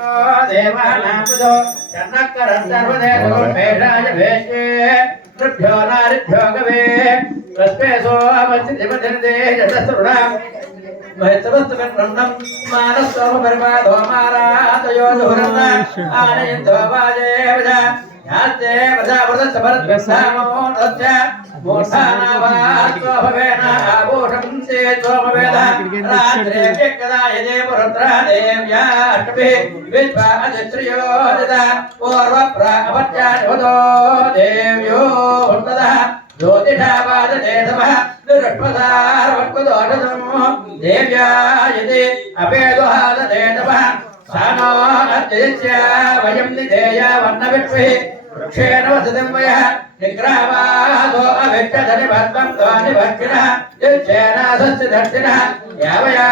देवानामजो चन्नकरं सर्वदेवगुरुमेषाय भेषे तृभ्यो नारिभ्यो गवे तस्मेसो अवचितिमतिर्दे जतसुरुणाम् महत्वस्तुमेन ब्रह्मं मानसोमपरिमादो मारादयो दुरन्ना आनयन्तो वाजेवजा याते वजा वृतसमर्पसामो तस्य मोठानावात्तो भवेन आभूषं ते सोमवेदा रात्रे व्यक्तदा यदे पुरत्रा देव्या अष्टभि विश्वा अदित्रियो ददा पूर्वप्रापत्यानिवदो देव्यो तदा ज्योतिषावाददेशमः दुरष्पदारवक्वदोषदमो देव्या यदि अपेदोहाददेशमः सानो अद्यस्य वयं निधेया वर्णविप्रिः वृक्षेण वसतिं वयः निग्रहवादो अभिष्टधनिभद्मं ध्वनिभक्षिणः यच्छेनासस्य दक्षिणः यावया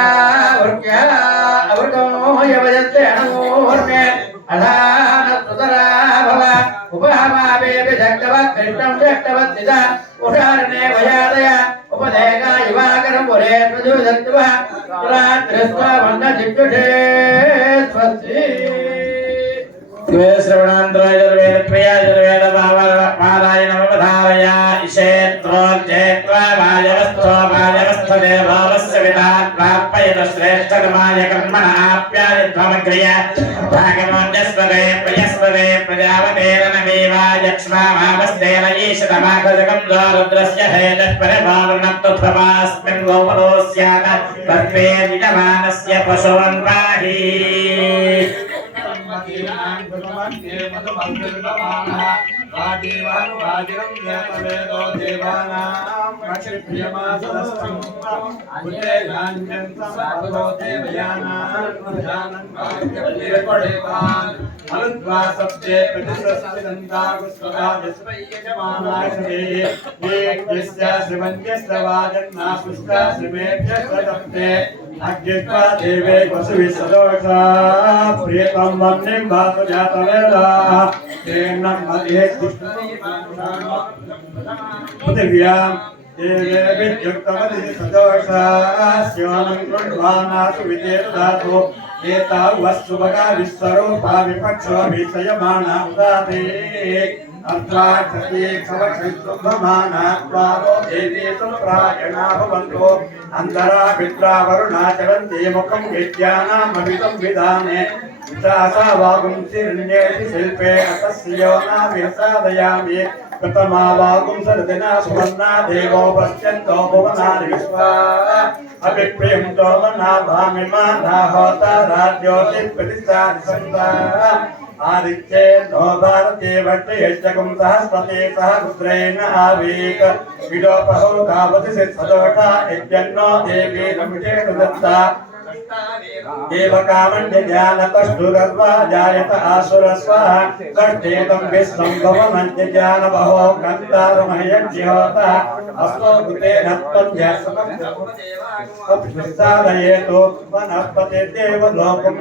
वृक्ष्या अवृतो यवजस्य अणूर्मे अधानस्तुतरा भव उपहमावेपि शक्तवत् कृष्णं शक्तवत् सिता उषारणे वयादय उपदेगा युवाकरं पुरे प्रजुदत्वः रात्रिस्वा वन्दचित्तुषे स्वस्ति श्वेश्रवणान्द्रयर्वेदप्रियायुर्वेदपारायणमवधारया इषेत्रोज्जेत्वा वायवस्थो वायवस्थदेवस्य विदात् प्रापयत श्रेष्ठकर्माय कर्मणाप्यायध्वमक्रिय भागमोन्यस्वरे प्रियस्वरे प्रजावतेन नवीवायक्ष्मामावस्तेन ईशतमाखजकं द्वारुद्रस्य हेतः परिभावनत्वथवास्मिन् गोपरोस्यात् तत्त्वे विजमानस्य पशुवन् पाहि अग्नित्वा देवे वसुविसदोषा प्रियतं वन्निं भातु जातवेदा तेन्नं मध्ये पृथिव्यां देवे विद्युक्तवति सदोषा स्योनं कृण्वानासु विदेवदातु एता वस्तुभगा विस्वरूपा विपक्षो विषयमाना उदाते अर्थाक्षते खवक्षुब्धमाना द्वारो देवेषु प्रायणा भवन्तो अंतरा पित्रा वरुणा चरन्ति मुखं विद्यानामभितं विधाने विशासा वागुं शिरण्येति शिल्पे अतस्यो नाभिसादयामि प्रथमा वागुं सरदिना सुवर्णा देवो पश्यन्तो भुवनानि विश्वा अभिप्रियं दोमना भामिमाना होता राज्योतिप्रतिष्ठानि सन्ता आदित्ये नो भारते भट्टे यज्ञकं सहस्रते सहस्रेण आवेक विडोपहो तावति सिद्धोषा यज्ञन्नो देवी नमिषे दत्ता देवकामन्यज्ञानतष्टुरर्वा जायत आसुरस्वः कष्टेतं विश्वं भवमन्यज्ञानबहो कन्तारमहयज्ञोता अस्मो कृतेन त्वञ्जसादयेतो वनस्पतिर्देव लोकं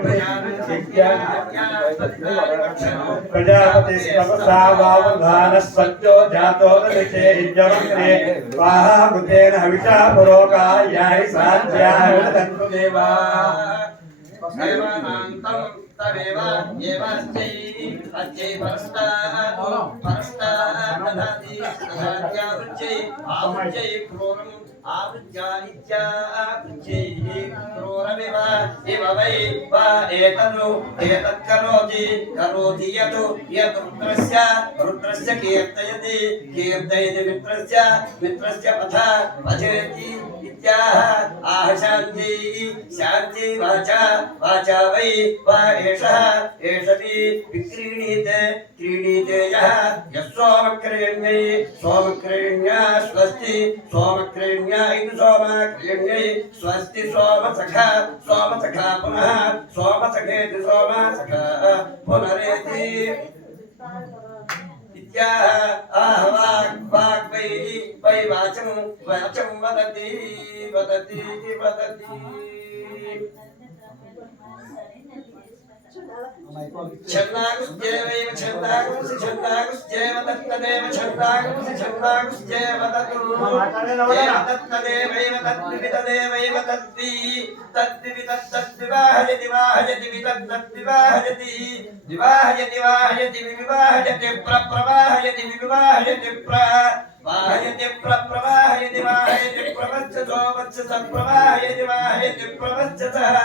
प्रजापतिस्तपसा वावधानस्वच्छो जातो ददिशे इज्जवन्ने स्वाहा कृतेन हविषा पुरोकायाहि साध्याय तन्तु देवा सर्वानान्तं तमेव येवास्यै अच्यै परस्तादधाति तथात्यावृच्यै आवृच्यै क्रोरम् आवृज्यानित्या आवृच्यै क्रोरमिव इव वै वा एतनु एतत्करोति करोति यतु रुद्रस्य कीर्तयति कीर्तयति मित्रस्य पथा पठेति आह शांति शांति वाचा वाचा वै वा एषः एषति विक्रीणीते क्रीणीते यः यस्सोमक्रीण्यै सोमक्रीण्या स्वस्ति सोमक्रीण्या इति सोमक्रीण्यै स्वस्ति सोमसखा पुनः सोमसखेति सोमसखा पुनरेति वाक् वै वाचं वदति छन्नागुस्त्येवैव छन्नागुंसि छन्नागुस्त्येव तत्तदेव छन्नागुंसि छन्नागुस्त्येव तत्तु तत्तदेवैव तद्विवितदेवैव तद्वि तद्विवि तद्विवाहयति वाहयति वितद्विवाहयति विवाहयति वाहयति विवाहयति प्रवाहयति विवाहयति वाहयति प्रवाहयति वाहयति प्रवच्चतो वच्चत प्रवाहयति वाहयति प्रवच्चतः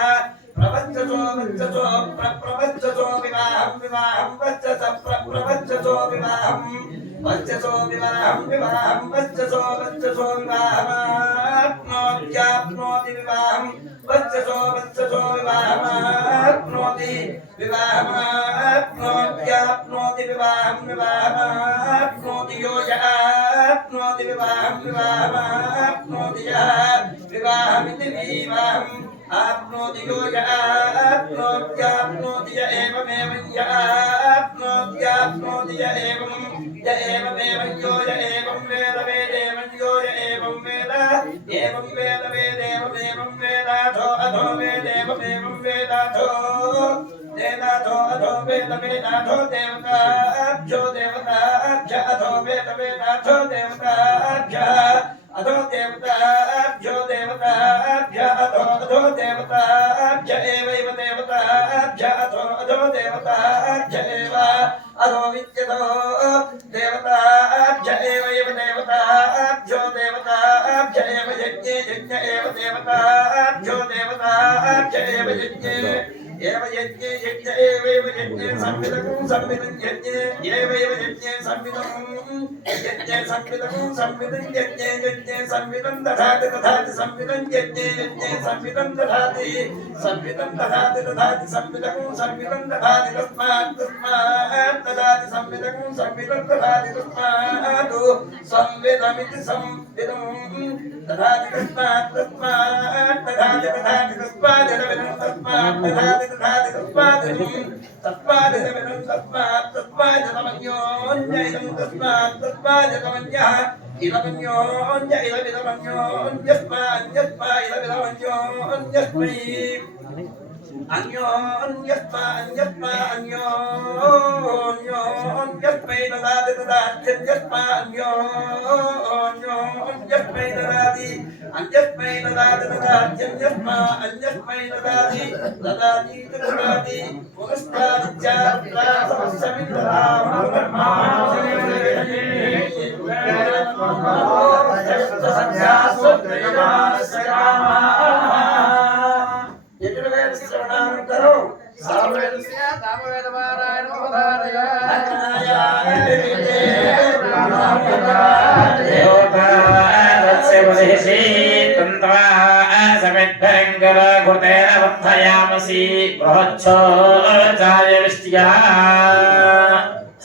प्रवच्चतो वच्चतो प्रवच्चतो विवाहं विवाहं वच्चत प्रवच्चतो विवाहं वच्चतो विवाहं विवाहं वच्चतो वच्चतो विवाहमाप्नोत्याप्नोति विवाहं वच्चतो विवाहमाप्नोति विवाहमाप्नोत्याप्नोति विवाहं विवाहमाप्नोति यो याप्नोति विवाहं विवाहमाप्नोति यः विवाहमिति विवाहम् आप्नोति यो याप्नोत्याप्नोति य एवमेव याप्नोत्याप्नोति य एवमेव यो य एवं वेद वेदेवं यो य एवं वेद वेदेवमेवं वेदाथो अधो वेदेवमेवं वेदाथो वेदाथो अधो वेदाथो देवताभ्यो देवताभ्य अधो वेदाथो देवताभ्य अधो देवताभ्यो देवताभ्य अधो देवताभ्य एवैव देवताभ्य अधो देवताभ्य एव अधो विद्यतो देवताभ्य एवैव देवताभ्यो देवताभ्य एव यज्ञे यज्ञ एव देवताभ्यो देवताभ्य एव यज्ञे एव यज्ञे यज्ञ एवैव यज्ञे संविदं यज्ञे एवैव यज्ञे संविदं यज्ञे यज्ञे संविदं दधाति संविदं यज्ञे संविदं दधाति संविदं दधाति संविदं दधाति तस्मात् दधाति संविदं दधाति तस्मात् संविदमिति संविदं दधाति तस्मात् दधाति तस्मात् दधाति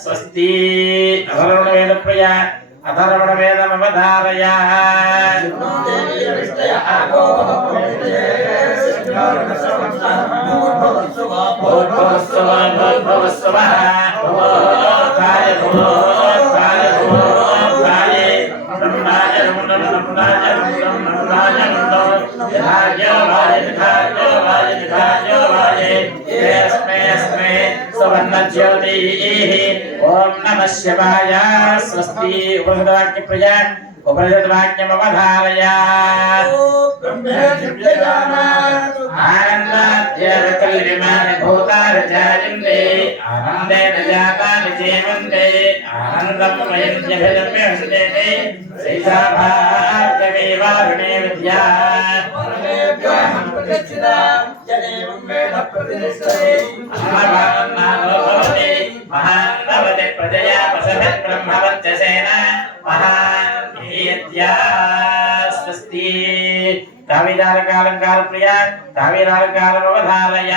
स्वस्ति अधर्वण वेद प्रिया अधर्वण वेदमवधारय ओम नमः शिवाय स्वस्ति उपनिषद्वाक्य प्रिया उपनिषद्वाक्यमवधारय आनन्दाद्यकल्यमानि भूतारचार्यन्ते आनन्देन जातानि जीवन्ते आनन्दमयन्त्यभिदम्यहन्ते सैषा भाग्यमेवारुणे विद्या महान् भवति प्रजया पशुभिः ब्रह्मवर्चसेन महान् स्वस्ति काव्यजालकालङ्कार प्रिया काव्यजालकालमवधारय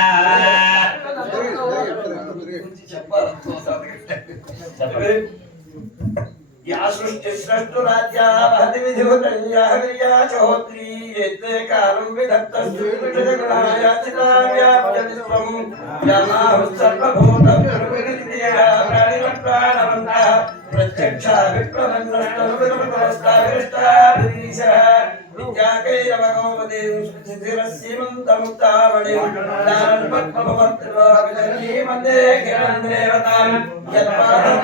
या सृष्टि सृष्टु राज्या महति विधिवतन्या हरिया चहोत्री एते कालं विधत्तस्तुतिजगणाया चिताव्यापजतिस्वं यमाहुः सर्वभूतप्रकृतिया प्राणिमत्प्राणवन्तः प्रत्यक्षा विप्रमन्नस्तनुविरमतस्ताविष्टाभिरीशः విద్యాకైరవగోపదే శిరస్సీమంతముక్తావళి దానం పద్మపత్రలోకజననీ వందే కిరణం దేవతాం యత్పాదం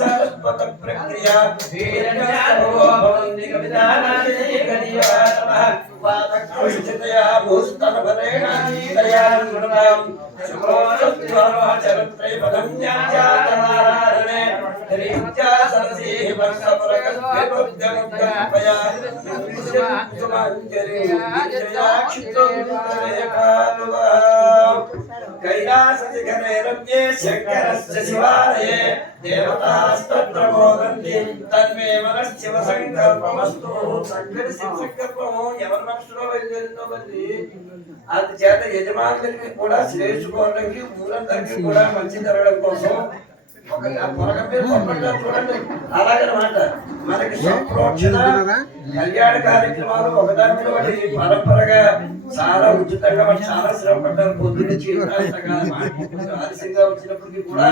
సరస్వత ప్రక్రియ వీరజాతోభవంతి కవితానాదినీ గణీయవాతమః వాతకృష్టితయా భూస్తనభరేణాదీతయా నృణాం శుభోరస్వాచరత్రైపదం జ్ఞాచాతనారాధనే రీత్యా సరసీ వర్షపురకస్యముద్యముద్యముపయా కైలాసశిఖరే రమ్యే శంకరస్య శివాలయే దేవతాస్తత్ర మోదంతి తన్మే మనశ్శివ సంకల్పమస్తు. చక్కటి శివ సంకల్పము ఎవరి మనసులో బయలుదేరిందో మరి అందుచేత యజమానులకి కూడా శ్రేష్ఠుకోవడానికి ఊరందరికీ కూడా మంచి జరగడం కోసం ఒక పొరగ మీద పొరపడ్డారు చూడండి. అలాగనమాట మనకి సంప్రోక్షణ కళ్యాణ కార్యక్రమాలు ఒకదాని మీద ఒకటి పరంపరగా చాలా ఉచితంగా చాలా శ్రమ పడ్డారు. పొద్దున్నుంచి ఆలస్యంగా వచ్చినప్పటికీ కూడా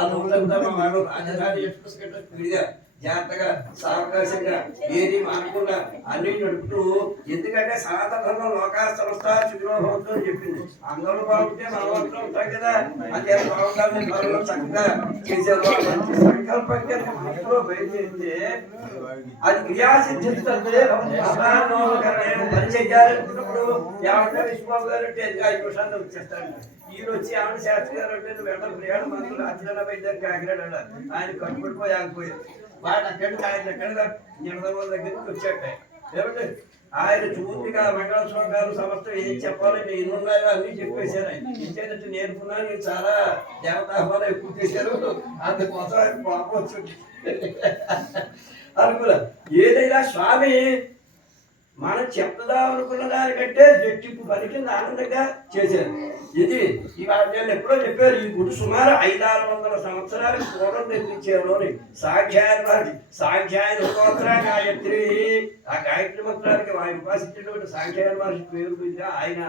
ఆ రోజంతా మనం రాజధాని ఎక్స్ప్రెస్ గట్రా స్పీడ్గా జాగ్రత్తగా సావకాశంగా ఏది మానకుండా అన్ని నడుపుతూ, ఎందుకంటే సనాతన ధర్మం లోకా సంస్థ శుక్రభవంతో చెప్పింది. అందరూ బాగుంటే మనవంతం ఉంటాం కదా, అంటే బాగుండాలని ధర్మంలో చక్కగా చేసేవారు. సంకల్పం కనుక మనసులో బయలుదేరితే అది క్రియాసిద్ధిస్తుంది. పని చెయ్యాలనుకున్నప్పుడు ఏమంటే విశ్వబాబు గారు అంటే 5 నిమిషాల్లో వచ్చేస్తాడు. ఈయన వచ్చి ఆవిడ శాస్త్రి గారు అంటే వెంటనే ప్రయాణం మంత్రులు అర్జున బయలుదేరి కాకినాడ ఆయన కట్టుబడిపోయి ఆగిపోయారు. వాడు అక్కడ ఆయన ఎక్కడ నిడదవోళ్ళ దగ్గరికి వచ్చాట. ఏమంటే ఆయన పూర్తిగా మంగళ శ్లోకాలు సమస్తం ఏం చెప్పాలంటే ఎన్ని ఉన్నాయో అన్ని చెప్పేశారు. ఆయన ఇచ్చేటట్టు నేర్పున్నాను. నేను చాలా దేవతాహ్వానం ఎక్కువ చేశారు, అందుకోసం ఆయన కోపం వచ్చింది అనుకున్నా. ఏదైనా స్వామి మనం చెప్తాం అనుకున్న దానికంటే రెట్టింపు పనికి ఆనందంగా చేశారు. ఇది ఇవాళ నేను ఎప్పుడో చెప్పారు, ఈ గుడి సుమారు 500-600 సంవత్సరాలకు పూర్వం నిర్మించారు. సాంఖ్యాయన స్తోత్ర గాయత్రి, ఆ గాయత్రి మంత్రానికి ఆయన ఉపాసించేటువంటి సాంఖ్యాయన మహర్షి పేరు మీద ఆయన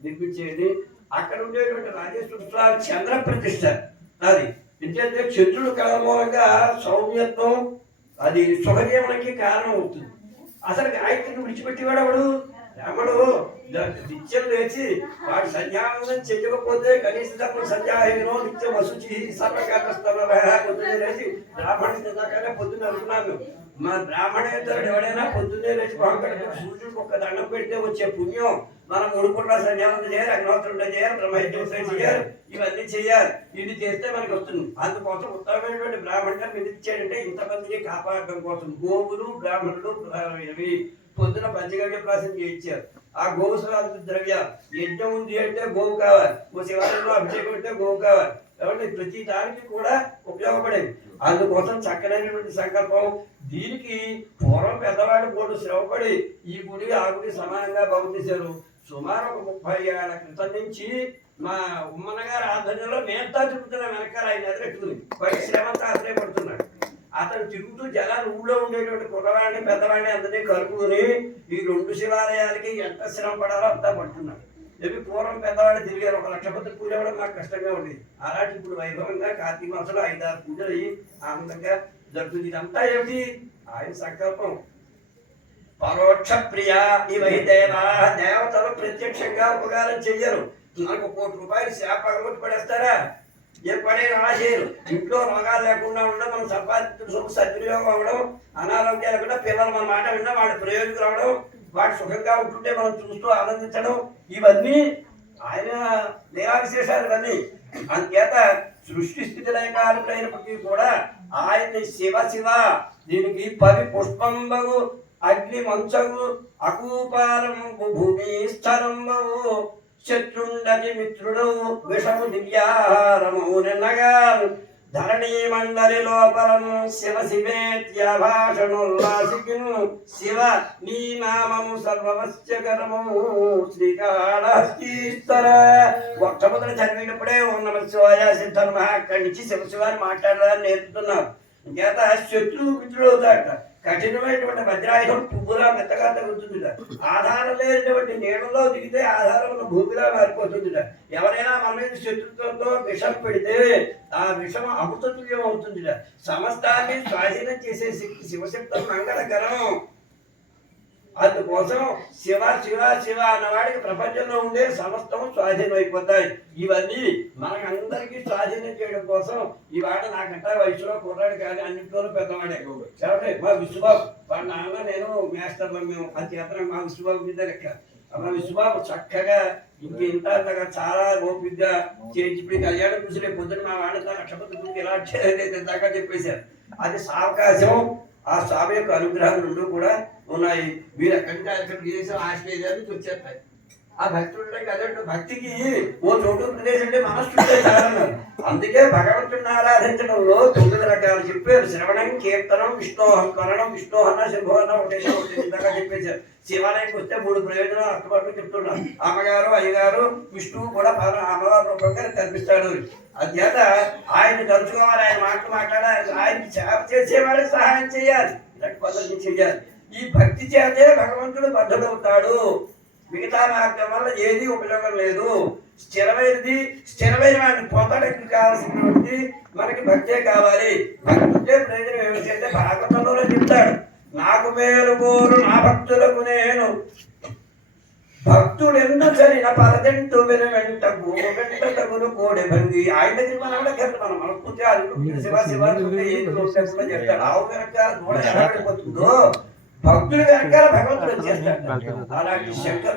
నిర్మించేది. అక్కడ ఉండేటువంటి రాజేశ్వర స్వామి చంద్ర ప్రతిష్ట. అది ఎందుకంటే చంద్రుడు కళ మూలంగా సౌమ్యత్వం అది సుఖజీవనకి కారణం అవుతుంది. అసలు గాయత్రిని విడిచిపెట్టేవాడు అవడు రాముడు. నిత్యం లేచి వాడు సంధ్యావందనం చెయ్యకపోతే కనీసం తప్పుడు సంధ్యాహీనో నిత్యం అశుచి సర్వకాలస్థలో పొద్దున్నే లేచి బ్రాహ్మణుడు తిన్నాకనే పొద్దున్న అనుకున్నాను. మా బ్రాహ్మణేతరుడు ఎవడైనా పొద్దున్నే లేచి బాగుంటాడు. సూర్యుడికి ఒక దండం పెడితే వచ్చే పుణ్యం మనం 3 పూట్ల సంధ్యావందనం చేయాలి, అగ్నిహోత్రం చేయాలి, బ్రహ్మయజ్ఞం చేయాలి, ఇవన్నీ చేయాలి. ఇది చేస్తే మనకి వస్తుంది. అందుకోసం ఉత్తమమైనటువంటి బ్రాహ్మణుడు విధించాడంటే ఇంతమందిని కాపాడడం కోసం గోవులు బ్రాహ్మణులు ఇవి పొద్దున పంచగవ్య ప్రాసం చేయించారు. ఆ గోవు ద్రవ్య యజ్ఞం ఉంది అంటే గోవు కావాలి, ఓ శివాలయంలో అభిషేకం అంటే గోవు కావాలి. కాబట్టి ప్రతి దానికి కూడా ఉపయోగపడేది. అందుకోసం చక్కనైనటువంటి సంకల్పం. దీనికి పూర్వం పెద్దవాళ్ళు కూడా శ్రమపడి ఈ గుడి ఆ గుడి సమానంగా బాగు చేశారు. సుమారు ఒక 30 ఏళ్ల క్రితం నుంచి మా ఉమ్మన్న గారి ఆధ్వర్యంలో నేతా తిరుగుతున్న వెనకాల ఆయన ఎదురెట్టుకుని శ్రమంతా ఆశ్రయపడుతున్నాడు. అతను తిరుగుతూ జనాలు ఊళ్ళో ఉండేటువంటి కుర్రవాడిని పెద్దవాడిని అందరినీ కలుపుకుని ఈ 2 శివాలయాలకి ఎంత శ్రమ పడాలో అంతా పడుతున్నాడు. చెప్పి పూర్వం పెద్దవాళ్ళు తిరిగారు. 1 లక్ష మంది పూజ కూడా మాకు కష్టంగా ఉండేది. అలాంటి ఇప్పుడు వైభవంగా కార్తీక మాసంలో 5-6 పూజలు అయ్యి ఆనందంగా జరుగుతుంది. ఇదంతా ఏమిటి? ఆయన సంకల్పం. పరోక్ష ప్రియ ఇవై దేవా, దేవతలు ప్రత్యక్షంగా ఉపకారం చెయ్యరు. నాకు 1 కోటి రూపాయలు శాపగొట్టి పడేస్తారా? ఏ పని అలా చేయరు. ఇంట్లో రోగాలు లేకుండా ఉండడం, మనం సంపాదించడం సద్వినియోగం అవ్వడం, అనారోగ్యాలు లేకుండా పిల్లలు మన మాట విన్నా వాళ్ళ ప్రయోజకులు అవ్వడం, వాడు సుఖంగా ఉంటుంటే మనం చూస్తూ ఆనందించడం, ఇవన్నీ ఆయన లీలా విశేషాలు ఇవన్నీ. అందుచేత సృష్టి స్థితి లయకారుడైనప్పటికీ కూడా ఆయన శివ శివ దీనికి పవి పుష్పంబగు అగ్ని మంచగు అకూపాలంబు భూమి స్థలంబవు శత్రుండతి మిత్రుడు విషము దివ్యాహారము నిన్నగా ధరణీ మండలి లోపలం శివ శివేత్యాభాషణోల్లాసికిను శివ నీ నామము సర్వవశ్యకరము శ్రీకాళహస్తీశ్వర. మొట్టమొదటి చదివేటప్పుడే ఓం నమః శివాయ సిద్ధర్మ అక్కడి నుంచి శివశివాన్ని మాట్లాడడానికి నేర్పుతున్నారు. చేత శత్రువు మిత్రుడు అవుతాడట. కఠినమైనటువంటి వజ్రాయుధం పువ్వులా మెత్తగా తగ్గుతుందిట. ఆధారం లేనటువంటి నీళ్ళలో దిగితే ఆధారం భూమిలా మారిపోతుందిట. ఎవరైనా మన మీద శత్రుత్వంతో విషం పెడితే ఆ విషం అమృతతుల్యం అవుతుందిట. సమస్తాన్ని స్వాధీనం చేసే శక్తి శివశక్తం మంగళకరం. అందుకోసం శివ శివ శివ అన్నవాడికి ప్రపంచంలో ఉండే సమస్తం స్వాధీనం అయిపోతాయి. ఇవన్నీ మనకందరికీ స్వాధీనం చేయడం కోసం ఈ వాడ నాకంట వయసులో కుర్రాడు కానీ అన్నింటిలోనూ పెద్దవాడే కాబట్టి మా విశ్వబాబు వాడు నాన్న నేను మేస్టర్లో మేము అంతేతరం మా విశ్వబాబు మీద లెక్క. మా విశ్వబాబు చక్కగా ఇంత చాలా ఓపికగా చేయించి ఇప్పుడు కళ్యాణం చూసి రేపు పొద్దున మా వాడితో నక్షత్రం ఇలా వచ్చేది దాకా చెప్పేశారు. అది సావకాశం ఆ స్వామి యొక్క అనుగ్రహాలు రెండు కూడా ఉన్నాయి. మీరు ఎక్కడికి చేసిన ఆశ్రయాన్ని నుంచి వచ్చేస్తాయి. ఆ భక్తి ఉండడం కదండి భక్తికి ఓ చోటు ప్రదేశం అంటే మనస్సు చాలా. అందుకే భగవంతుడిని ఆరాధించడంలో 9 రకాలు చెప్పారు. శ్రవణం, కీర్తనం, విష్ణోహంకరణం, విష్ణోహన్న శంభోహన్న ఒకటే ఇందాక చెప్పేశారు. శివాలయంకి వస్తే 3 ప్రయోజనాలు అర్థపట్టు చెప్తున్నాం. అమ్మగారు అయ్యగారు విష్ణువు కూడా అమ్మవారి రూపంగా కనిపిస్తాడు. అధ్యాత ఆయన తలుచుకోవాలి, ఆయన మాటలు మాట్లాడాలి, ఆయనకి సేవ చేసేవాళ్ళకి సహాయం చేయాలి, ఇలాంటి పద్ధతి చేయాలి. ఈ భక్తి చేతే భగవంతుడు బద్ధుడవుతాడు. మిగతా మార్గం వల్ల ఏది ఉపయోగం లేదు. స్థిరమైన వాటిని పొందడానికి కావాల్సినటువంటి మనకి భక్తే కావాలి. భక్తే ప్రయోజనం ఏమిటంటే భాగవతంలో చెప్తాడు, నాకు మేలు కోరు నా భక్తులకు నేను భక్తుడెందు చరిన పరదెంటు వెనువెంట భూమి వెంట తగులు కోడె భంగి. ఆయన దగ్గర మనం కూడా కరెక్ట్ మనం మనస్ఫూర్తిగా శివ శివ చెప్తాడు. ఆవు వెనక నోడ ఎలా పడిపోతుందో భక్తులు వెనకాల భగవంతుడు చేస్తాడు. అలాంటి శంకర్